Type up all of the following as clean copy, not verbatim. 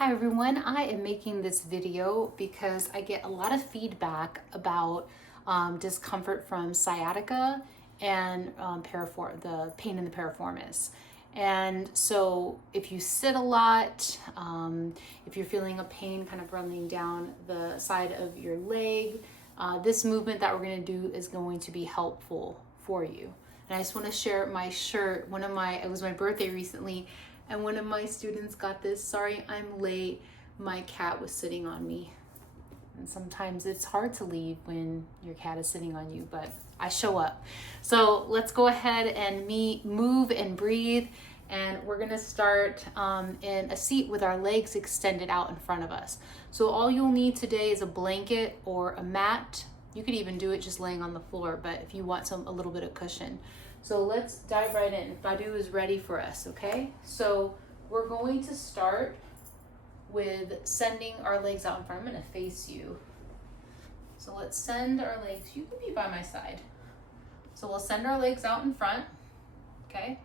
Hi everyone, I am making this video because I get a lot of feedback about discomfort from sciatica and the pain in the piriformis. And so if you sit a lot, if you're feeling a pain kind of running down the side of your leg, this movement that we're going to do is going to be helpful for you. And I just want to share my shirt. It was my birthday recently, and one of my students got this. Sorry, I'm late. My cat was sitting on me. And sometimes it's hard to leave when your cat is sitting on you, but I show up. So let's go ahead and move and breathe. And we're gonna start in a seat with our legs extended out in front of us. So all you'll need today is a blanket or a mat. You could even do it just laying on the floor, but if you want a little bit of cushion. So let's dive right in. Badu is ready for us, okay? So we're going to start with sending our legs out in front. I'm gonna face you. So let's send our legs, you can be by my side. So we'll send our legs out in front, okay?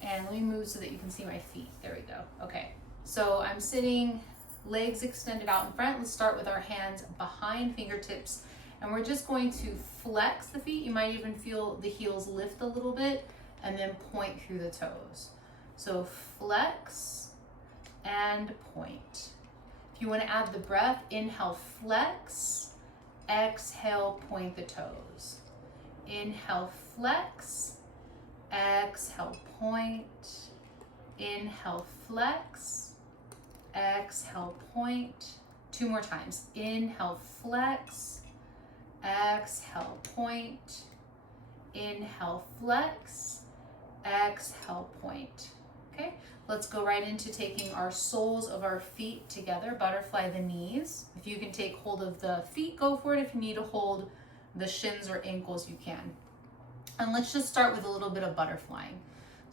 And let me move so that you can see my feet. There we go, okay. So I'm sitting, legs extended out in front. Let's start with our hands behind fingertips. And we're just going to flex the feet. You might even feel the heels lift a little bit and then point through the toes. So flex and point. If you want to add the breath, inhale, flex, exhale, point the toes. Inhale, flex, exhale, point. Inhale, flex, exhale, point. Two more times. Inhale, flex, exhale, point. Inhale, flex, exhale, point. Okay, let's go right into taking our soles of our feet together, butterfly the knees. If you can take hold of the feet, go for it. If you need to hold the shins or ankles, you can. And let's just start with a little bit of butterflying.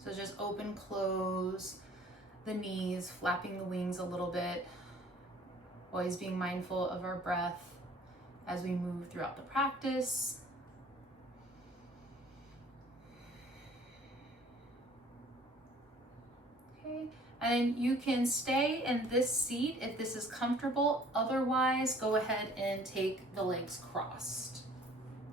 So just open, close the knees, flapping the wings a little bit, always being mindful of our breath as we move throughout the practice. Okay, and you can stay in this seat if this is comfortable. Otherwise, go ahead and take the legs crossed.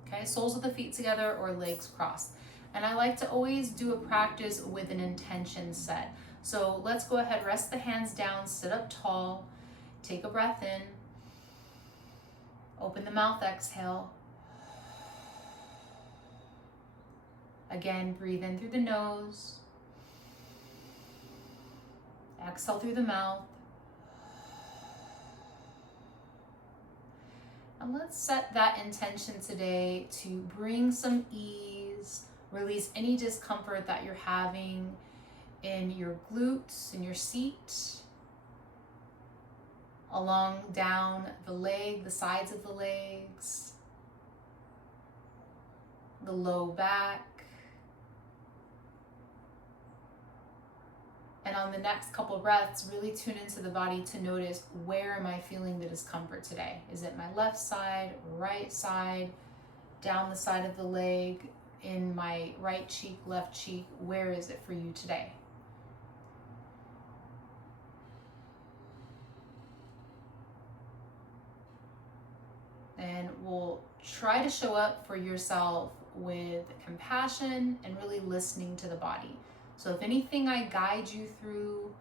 Okay, soles of the feet together or legs crossed. And I like to always do a practice with an intention set. So let's go ahead, rest the hands down, sit up tall, take a breath in. Open the mouth, exhale. Again, breathe in through the nose. Exhale through the mouth. And let's set that intention today to bring some ease, release any discomfort that you're having in your glutes, in your seat, along down the leg, the sides of the legs, the low back. And on the next couple breaths, really tune into the body to notice, where am I feeling the discomfort today? Is it my left side, right side, down the side of the leg, in my right cheek, left cheek? Where is it for you today? And we'll try to show up for yourself with compassion and really listening to the body. So if anything I guide you through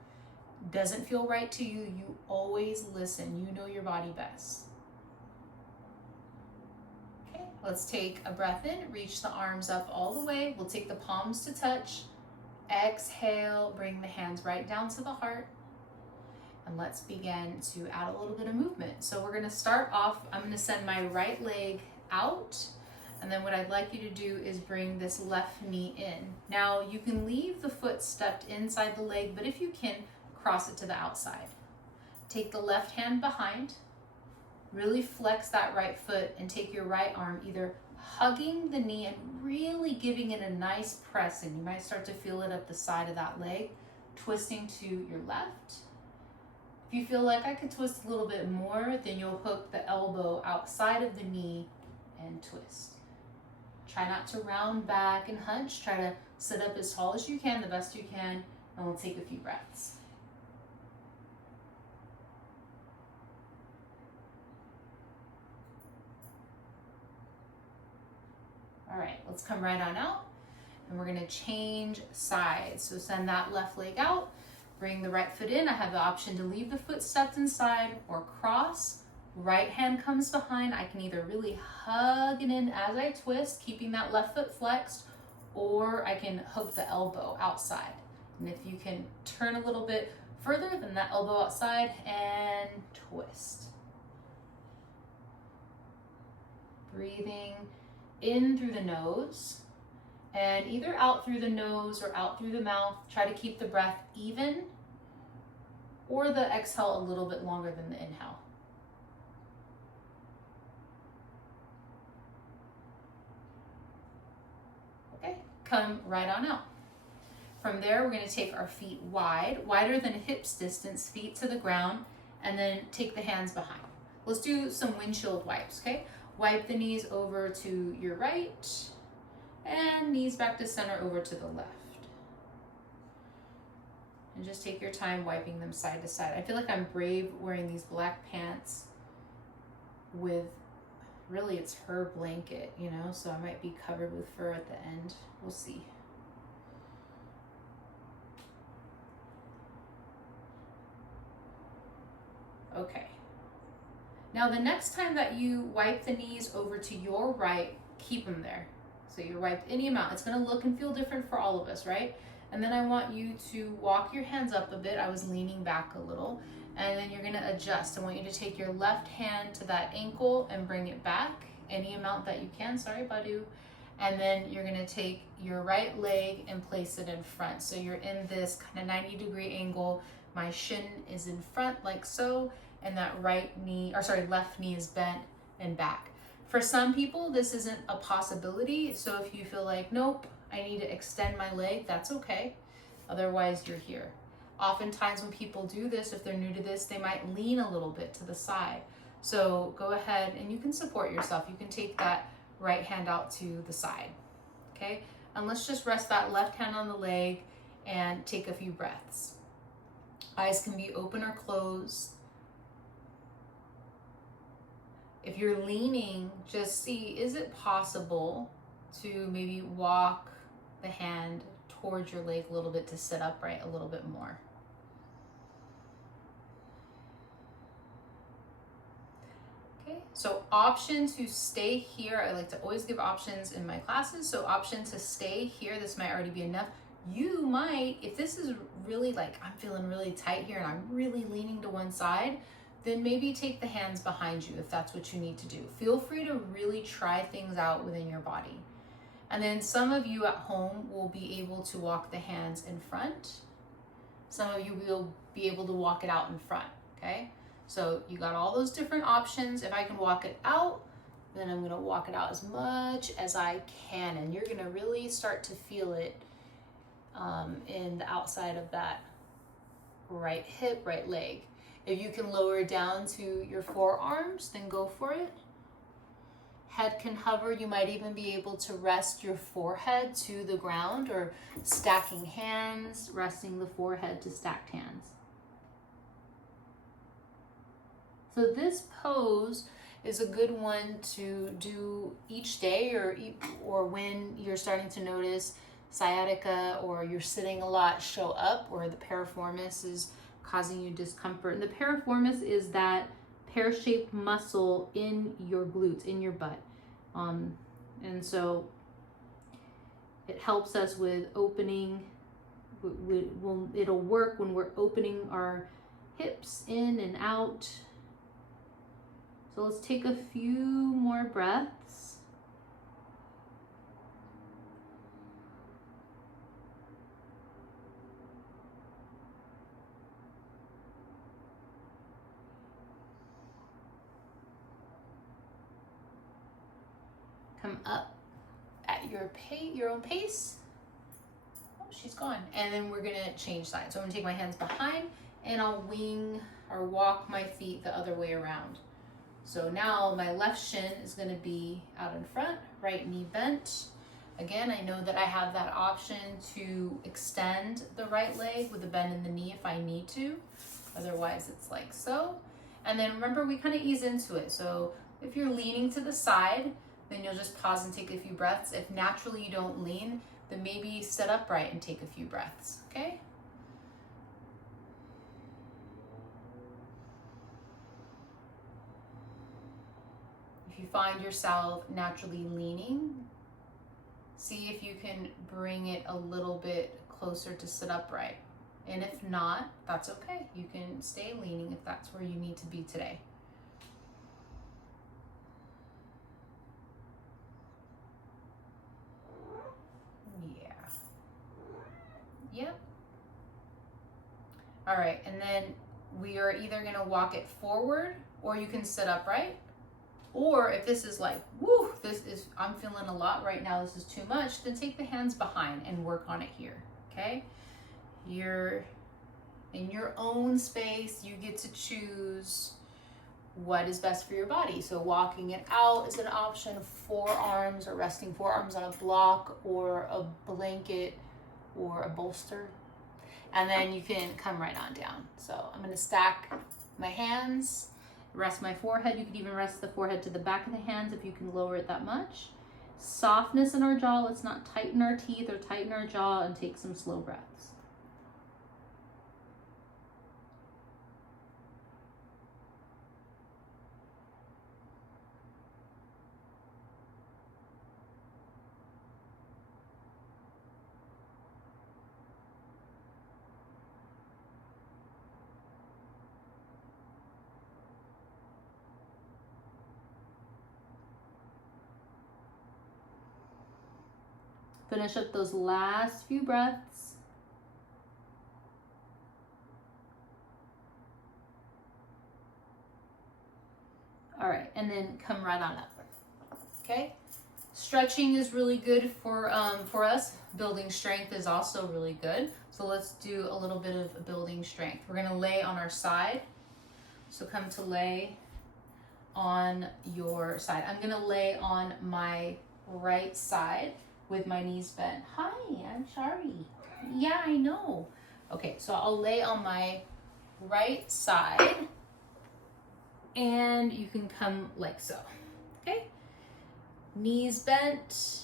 doesn't feel right to you, you always listen. You know your body best. Okay, let's take a breath in, reach the arms up all the way. We'll take the palms to touch. Exhale, bring the hands right down to the heart. And let's begin to add a little bit of movement. So we're gonna start off, I'm gonna send my right leg out. And then what I'd like you to do is bring this left knee in. Now you can leave the foot stepped inside the leg, but if you can, cross it to the outside. Take the left hand behind, really flex that right foot and take your right arm, either hugging the knee and really giving it a nice press in. You might start to feel it up the side of that leg, twisting to your left. If you feel like I could twist a little bit more, then you'll hook the elbow outside of the knee and twist. Try not to round back and hunch. Try to sit up as tall as you can, the best you can, and we'll take a few breaths. All right, let's come right on out. And we're gonna change sides. So send that left leg out, bring the right foot in. I have the option to leave the foot stepped inside or cross. Right hand comes behind. I can either really hug it in as I twist, keeping that left foot flexed, or I can hook the elbow outside. And if you can turn a little bit further than that elbow outside and twist. Breathing in through the nose and either out through the nose or out through the mouth. Try to keep the breath even or the exhale a little bit longer than the inhale. Okay, come right on out. From there, we're going to take our feet wide, wider than hips distance, feet to the ground, and then take the hands behind. Let's do some windshield wipes, okay? Wipe the knees over to your right, and knees back to center over to the left. And just take your time wiping them side to side. I feel like I'm brave wearing these black pants with, really it's her blanket, you know, so I might be covered with fur at the end. We'll see. Okay. Now the next time that you wipe the knees over to your right, keep them there. So you wipe any amount. It's going to look and feel different for all of us, right? And then I want you to walk your hands up a bit. I was leaning back a little. And then you're going to adjust. I want you to take your left hand to that ankle and bring it back any amount that you can. Sorry, Badu. And then you're going to take your right leg and place it in front. So you're in this kind of 90-degree angle. My shin is in front like so, and that left knee is bent and back. For some people, this isn't a possibility. So if you feel like, nope, I need to extend my leg, that's okay. Otherwise, you're here. Oftentimes when people do this, if they're new to this, they might lean a little bit to the side. So go ahead and you can support yourself. You can take that right hand out to the side, okay? And let's just rest that left hand on the leg and take a few breaths. Eyes can be open or closed. If you're leaning, just see, is it possible to maybe walk the hand towards your leg a little bit to sit upright a little bit more? Okay, so option to stay here. I like to always give options in my classes. So option to stay here, this might already be enough. You might, if this is really like, I'm feeling really tight here and I'm really leaning to one side, then maybe take the hands behind you if that's what you need to do. Feel free to really try things out within your body. And then some of you at home will be able to walk the hands in front. Some of you will be able to walk it out in front, okay? So you got all those different options. If I can walk it out, then I'm gonna walk it out as much as I can. And you're gonna really start to feel it in the outside of that right hip, right leg. If you can lower down to your forearms, then go for it. Head can hover. You might even be able to rest your forehead to the ground or stacking hands, resting the forehead to stacked hands. So this pose is a good one to do each day or when you're starting to notice sciatica or you're sitting a lot show up, or the piriformis is causing you discomfort. And the piriformis is that pear-shaped muscle in your glutes, in your butt. And so it helps us with opening. It'll work when we're opening our hips in and out. So let's take a few more breaths. Come up at your own pace. Oh, she's gone. And then we're gonna change sides. So I'm gonna take my hands behind and I'll wing or walk my feet the other way around. So now my left shin is gonna be out in front, right knee bent. Again, I know that I have that option to extend the right leg with a bend in the knee if I need to. Otherwise it's like so. And then remember, we kind of ease into it. So if you're leaning to the side, then you'll just pause and take a few breaths. If naturally you don't lean, then maybe sit upright and take a few breaths, okay? If you find yourself naturally leaning, see if you can bring it a little bit closer to sit upright. And if not, that's okay. You can stay leaning if that's where you need to be today. Yeah. Yep. All right, and then we are either gonna walk it forward, or you can sit upright. Or if this is like, woo, I'm feeling a lot right now, this is too much, then take the hands behind and work on it here, okay? You're in your own space, you get to choose what is best for your body. So walking it out is an option, forearms or resting forearms on a block or a blanket or a bolster. And then you can come right on down. So I'm gonna stack my hands, rest my forehead. You could even rest the forehead to the back of the hands if you can lower it that much. Softness in our jaw. Let's not tighten our teeth or tighten our jaw, and take some slow breaths. Finish up those last few breaths. All right, and then come right on up. Okay, stretching is really good for us. Building strength is also really good. So let's do a little bit of building strength. We're gonna lay on our side. So come to lay on your side. I'm gonna lay on my right side with my knees bent. Hi, I'm sorry. Yeah, I know. Okay, so I'll lay on my right side, and you can come like so, okay? Knees bent.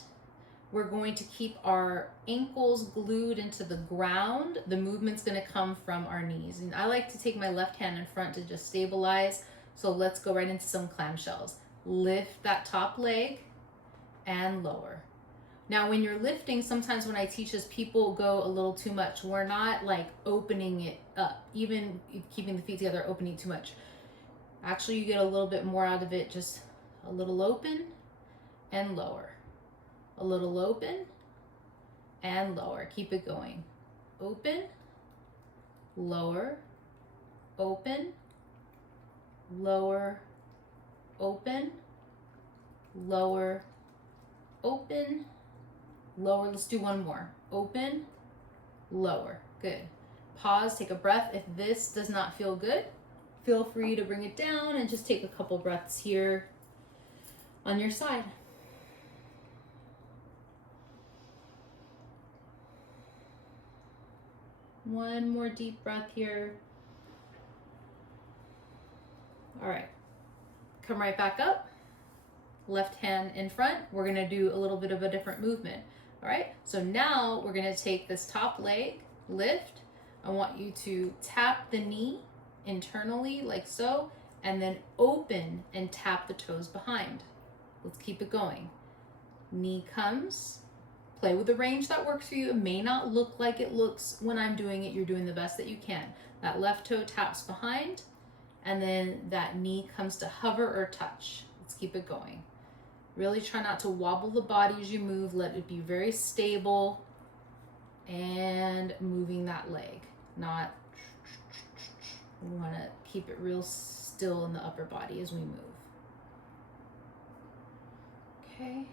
We're going to keep our ankles glued into the ground. The movement's gonna come from our knees. And I like to take my left hand in front to just stabilize. So let's go right into some clamshells. Lift that top leg and lower. Now, when you're lifting, sometimes when I teach this, people go a little too much. We're not like opening it up, even keeping the feet together, opening too much. Actually, you get a little bit more out of it, just a little open and lower. A little open and lower. Keep it going. Open, lower, open, lower, open, lower, open, lower. Let's do one more. Open, lower. Good. Pause, take a breath. If this does not feel good, feel free to bring it down and just take a couple breaths here on your side. One more deep breath here. All right. Come right back up. Left hand in front. We're going to do a little bit of a different movement. All right, so now we're gonna take this top leg, lift. I want you to tap the knee internally like so, and then open and tap the toes behind. Let's keep it going. Knee comes, play with the range that works for you. It may not look like it looks when I'm doing it. You're doing the best that you can. That left toe taps behind, and then that knee comes to hover or touch. Let's keep it going. Really try not to wobble the body as you move. Let it be very stable and moving that leg. Not, we want to keep it real still in the upper body as we move. Okay.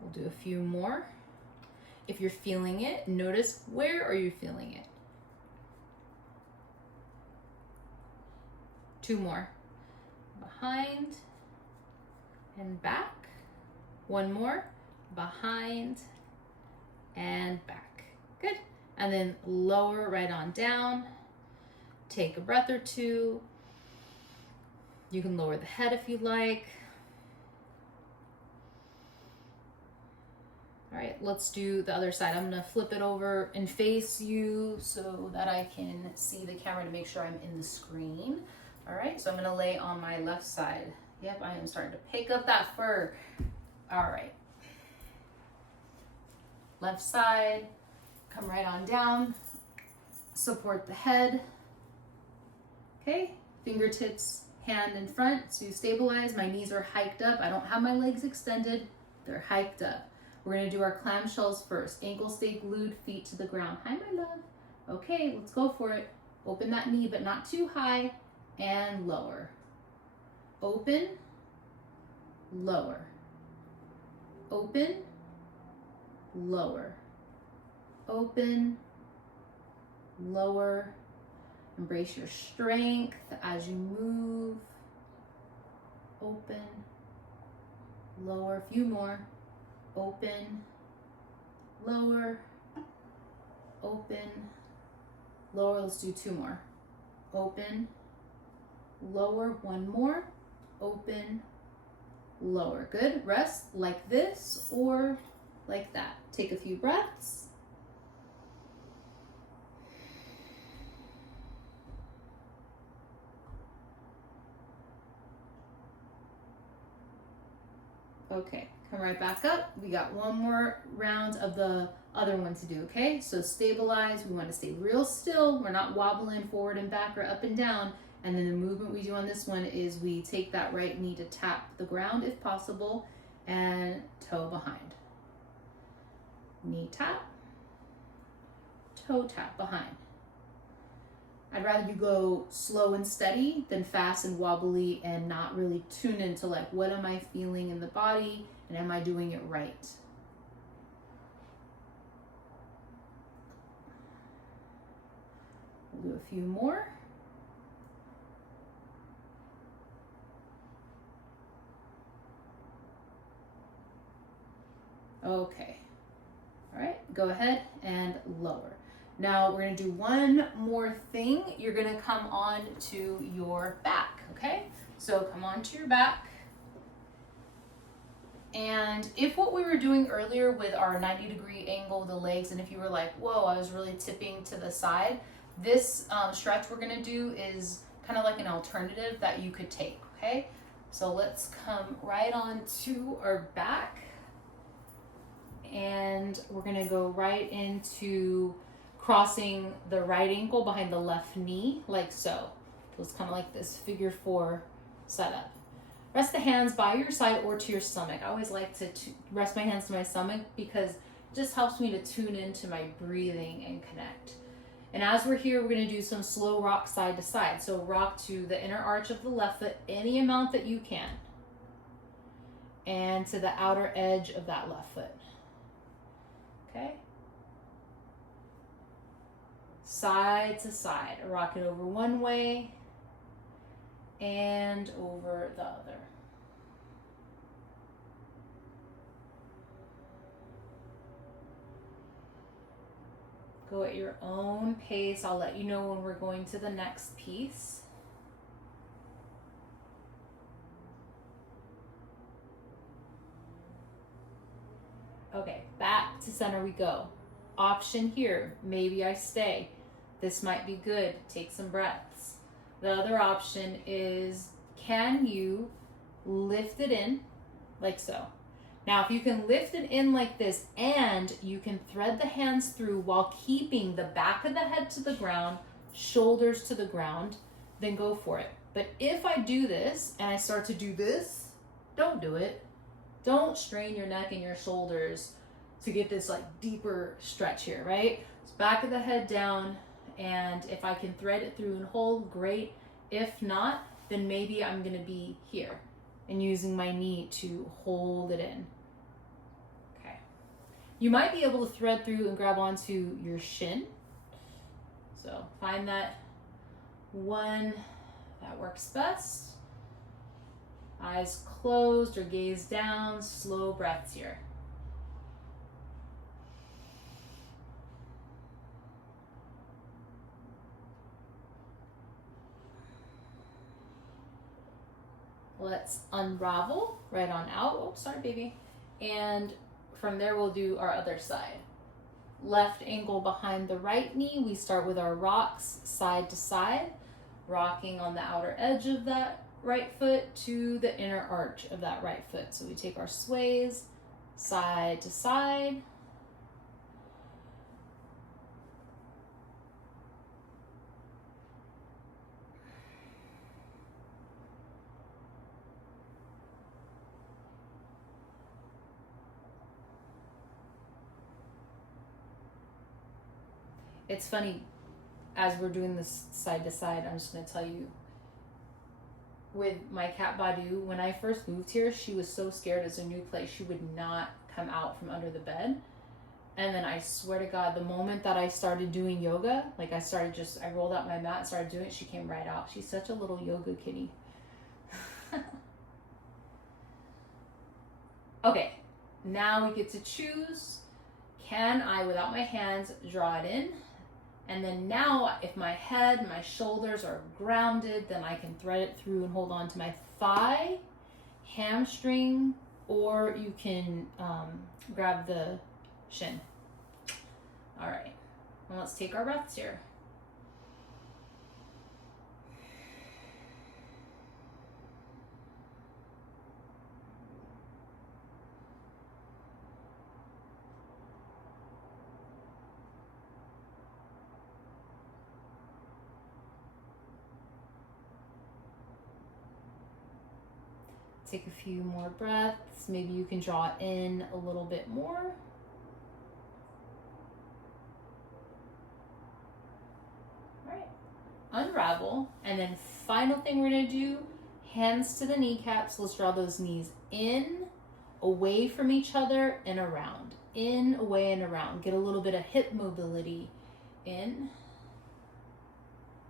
We'll do a few more. If you're feeling it, notice where are you feeling it. 2 more. Behind and back. 1 more. Behind and back. Good. And then lower right on down. Take a breath or 2. You can lower the head if you like. All right, let's do the other side. I'm gonna flip it over and face you so that I can see the camera to make sure I'm in the screen. All right, so I'm gonna lay on my left side. Yep, I am starting to pick up that fur. All right. Left side, come right on down, support the head. Okay, fingertips, hand in front to stabilize. My knees are hiked up. I don't have my legs extended, they're hiked up. We're gonna do our clamshells first. Ankles stay glued, feet to the ground. Hi, my love. Okay, let's go for it. Open that knee, but not too high, and lower. Open, lower. Open, lower. Open, lower. Embrace your strength as you move. Open, lower. A few more. Open, lower. Open, lower. Let's do 2 more. Open, lower. 1 more. Open, lower. Good. Rest like this or like that. Take a few breaths. Okay, come right back up. We got 1 more round of the other one to do, okay? So stabilize. We want to stay real still. We're not wobbling forward and back or up and down. And then the movement we do on this one is we take that right knee to tap the ground if possible and toe behind. Knee tap, toe tap behind. I'd rather you go slow and steady than fast and wobbly and not really tune into like, what am I feeling in the body and am I doing it right? We'll do a few more. Okay. All right, go ahead and lower. Now we're gonna do 1 more thing. You're gonna come on to your back, okay? So come on to your back. And if what we were doing earlier with our 90-degree angle of the legs, and if you were like, whoa, I was really tipping to the side, this stretch we're gonna do is kind of like an alternative that you could take, okay? So let's come right on to our back. And we're gonna go right into crossing the right ankle behind the left knee, like so. So it's kind of like this figure 4 setup. Rest the hands by your side or to your stomach. I always like to rest my hands to my stomach because it just helps me to tune into my breathing and connect. And as we're here, we're gonna do some slow rock side to side. So rock to the inner arch of the left foot, any amount that you can. And to the outer edge of that left foot. Okay? Side to side. Rock it over one way and over the other. Go at your own pace. I'll let you know when we're going to the next piece. Okay, back to center we go. Option here, maybe I stay. This might be good. Take some breaths. The other option is, can you lift it in like so? Now, if you can lift it in like this and you can thread the hands through while keeping the back of the head to the ground, shoulders to the ground, then go for it. But if I do this and I start to do this, don't do it. Don't strain your neck and your shoulders to get this like deeper stretch here, right? So back of the head down, and if I can thread it through and hold, great. If not, then maybe I'm gonna be here and using my knee to hold it in. Okay. You might be able to thread through and grab onto your shin. So find that one that works best. Eyes closed or gaze down, slow breaths here. Let's unravel right on out. Oh, sorry, baby. And from there, we'll do our other side. Left ankle behind the right knee. We start with our rocks side to side, rocking on the outer edge of that right foot to the inner arch of that right foot. So we take our sways side to side. It's funny, as we're doing this side to side, I'm just going to tell you, with my cat Badu, when I first moved here, she was so scared. It's a new place. She would not come out from under the bed. And then I swear to God, the moment that I started doing yoga, like I rolled out my mat and started doing it, she came right out. She's such a little yoga kitty. Okay, now we get to choose. Can I, without my hands, draw it in? And then now, if my head, my shoulders are grounded, then I can thread it through and hold on to my thigh, hamstring, or you can grab the shin. All right, well, let's take our breaths here. Take a few more breaths. Maybe you can draw in a little bit more. All right, unravel. And then final thing we're gonna do, hands to the kneecaps. Let's draw those knees in, away from each other, and around. In, away, and around. Get a little bit of hip mobility in.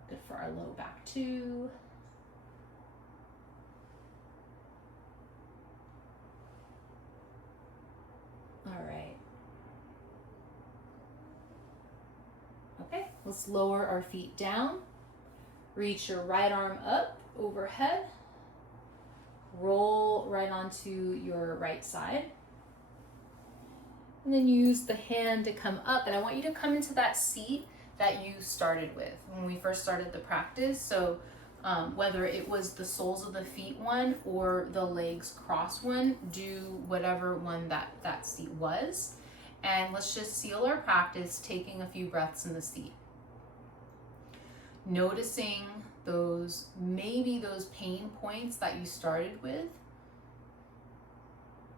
Good for our low back too. All right. Okay, let's lower our feet down. Reach your right arm up overhead. Roll right onto your right side. And then use the hand to come up. And I want you to come into that seat that you started with when we first started the practice. So whether it was the soles of the feet one or the legs cross one, do whatever one that seat was. And let's just seal our practice, taking a few breaths in the seat. Noticing maybe those pain points that you started with.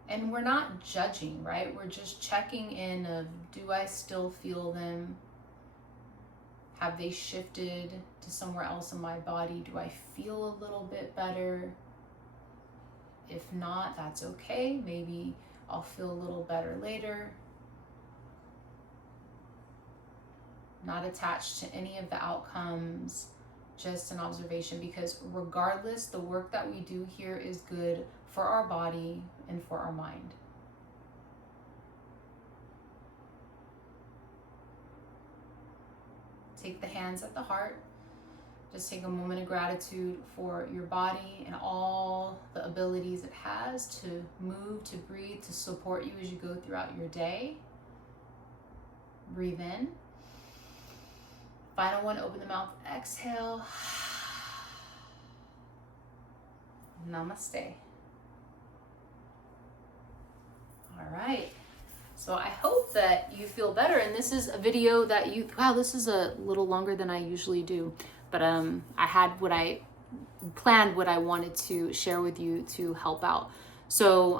And we're not judging, right? We're just checking in of, do I still feel them? Have they shifted to somewhere else in my body? Do I feel a little bit better? If not, that's okay. Maybe I'll feel a little better later. Not attached to any of the outcomes, just an observation, because regardless, the work that we do here is good for our body and for our mind. Take the hands at the heart. Just take a moment of gratitude for your body and all the abilities it has to move, to breathe, to support you as you go throughout your day. Breathe in. Final one, open the mouth, exhale. Namaste. All right. So I hope that you feel better. And this is a video that wow, this is a little longer than I usually do. But I had planned what I wanted to share with you to help out. So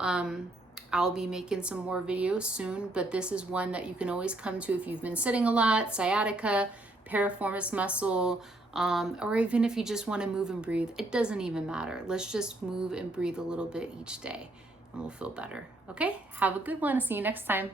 I'll be making some more videos soon, but this is one that you can always come to if you've been sitting a lot, sciatica, piriformis muscle, or even if you just want to move and breathe. It doesn't even matter. Let's just move and breathe a little bit each day and we'll feel better. Okay, have a good one. See you next time.